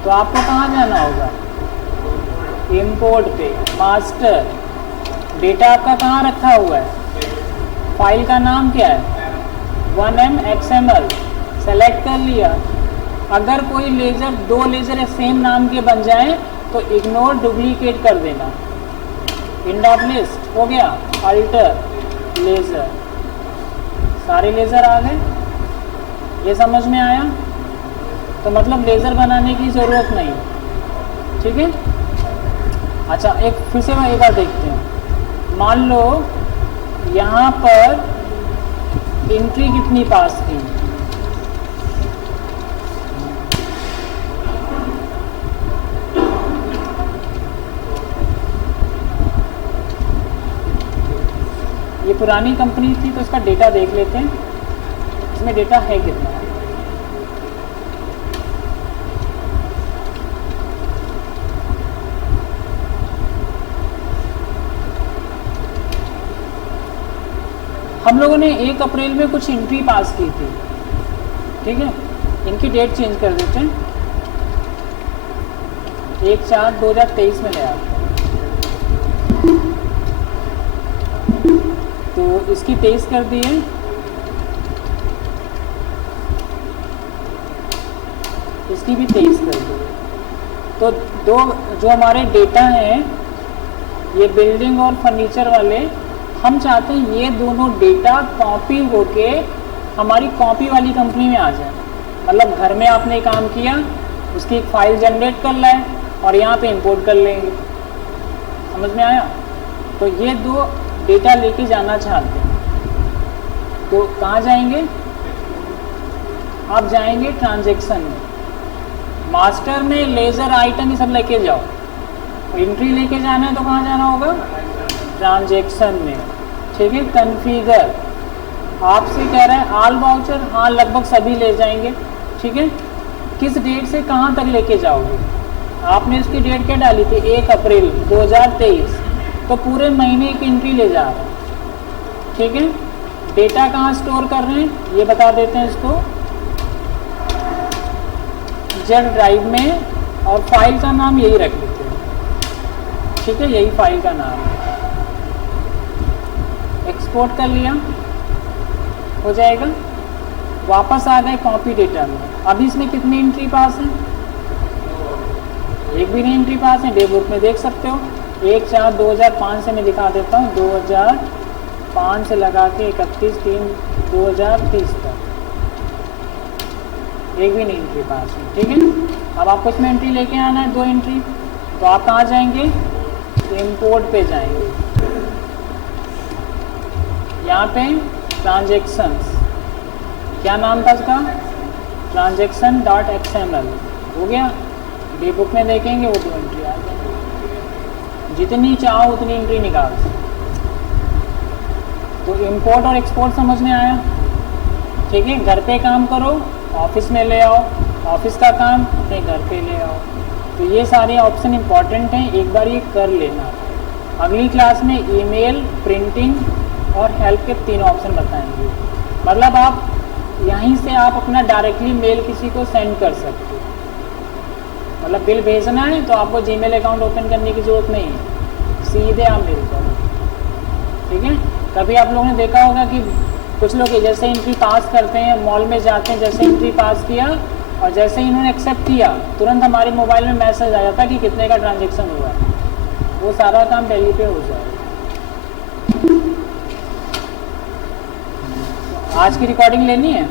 तो आपको कहाँ जाना होगा? इंपोर्ट पे, मास्टर। डेटा आपका कहाँ रखा हुआ है? फाइल का नाम क्या है? 1m.xml। सेलेक्ट कर लिया। अगर कोई लेज़र, 2 लेज़र सेम नाम के बन जाएं तो इग्नोर डुप्लीकेट कर देना। इंड ऑफ लिस्ट हो गया। अल्टर लेज़र, सारे लेज़र आ गए। ये समझ में आया? तो मतलब लेज़र बनाने की ज़रूरत नहीं, ठीक है। अच्छा, एक फिर से एक बार देखते हैं। मान लो यहाँ पर एंट्री कितनी पास की? ये पुरानी कंपनी थी तो इसका डेटा देख लेते हैं, इसमें डेटा है कितना। हम लोगों ने 1 अप्रैल में कुछ एंट्री पास की थी, ठीक है। इनकी डेट चेंज कर देते हैं, 1/4/2023 में ले आते हैं। तो इसकी 23 कर दी है। इसकी भी 23 कर दी है। तो दो जो हमारे डेटा हैं, ये बिल्डिंग और फर्नीचर वाले, हम चाहते हैं ये दोनों डेटा कॉपी होके हमारी कॉपी वाली कंपनी में आ जाए। मतलब घर में आपने काम किया, उसकी एक फ़ाइल जनरेट कर लाए और यहाँ पे इंपोर्ट कर लेंगे। समझ में आया? तो ये 2 डेटा लेके जाना चाहते हैं तो कहाँ जाएंगे? आप जाएंगे ट्रांजैक्शन में। मास्टर में लेज़र आइटम ये सब लेके जाओ। एंट्री लेके जाना है तो कहाँ जाना होगा? ट्रांजैक्शन में, ठीक है। कॉन्फ़िगर आपसे कह रहा है ऑल वाउचर, हाँ लगभग सभी ले जाएंगे, ठीक है। किस डेट से कहाँ तक लेके जाओगे? आपने उसकी डेट क्या डाली थी? 1 अप्रैल 2023, तो पूरे महीने की एंट्री ले जा रहे हैं, ठीक है। डेटा कहाँ स्टोर कर रहे हैं ये बता देते हैं इसको, जेड ड्राइव में, और फाइल का नाम यही रख देते हैं, ठीक है। यही फाइल का नाम है। एक्सपोर्ट कर लिया, हो जाएगा। वापस आ गए कॉपी डेटा में। अभी इसमें कितनी एंट्री पास है? एक भी नहीं एंट्री पास है। डे बुक में देख सकते हो 1/4/2005 से मैं दिखा देता हूँ, 2005 से लगा के 31/3/2030 तक एक भी नहीं एंट्री पास है, ठीक है। अब आपको इसमें एंट्री लेके आना है, 2 एंट्री। तो आप कहाँ जाएंगे? इंपोर्ट पे जाएंगे। यहाँ पे ट्रांजैक्शंस, क्या नाम था उसका? Transaction dot XML। हो गया। डे बुक में देखेंगे वो 2 एंट्री आ जाएंगी, जितनी चाहो उतनी एंट्री निकाल सकते। तो इंपोर्ट और एक्सपोर्ट समझ में आया? ठीक है, घर पे काम करो, ऑफिस में ले आओ, ऑफिस का काम अपने घर पे ले आओ। तो ये सारे ऑप्शन इंपॉर्टेंट हैं, एक बार ये कर लेना। अगली क्लास में ईमेल, प्रिंटिंग और हेल्प के 3 ऑप्शन बताएंगे। मतलब आप यहीं से आप अपना डायरेक्टली मेल किसी को सेंड कर सकते हो। मतलब बिल भेजना है तो आपको जीमेल अकाउंट ओपन करने की ज़रूरत नहीं है, सीधे आप मेल करो। ठीक है। कभी आप लोगों ने देखा होगा कि कुछ लोग जैसे एंट्री पास करते हैं, मॉल में जाते हैं, जैसे एंट्री पास किया और जैसे ही इन्होंने एक्सेप्ट किया तुरंत हमारे मोबाइल में मैसेज आ जाता कि कितने का ट्रांजेक्शन हुआ है। वो सारा काम टैली पे हो जाएगा। आज की रिकॉर्डिंग लेनी है।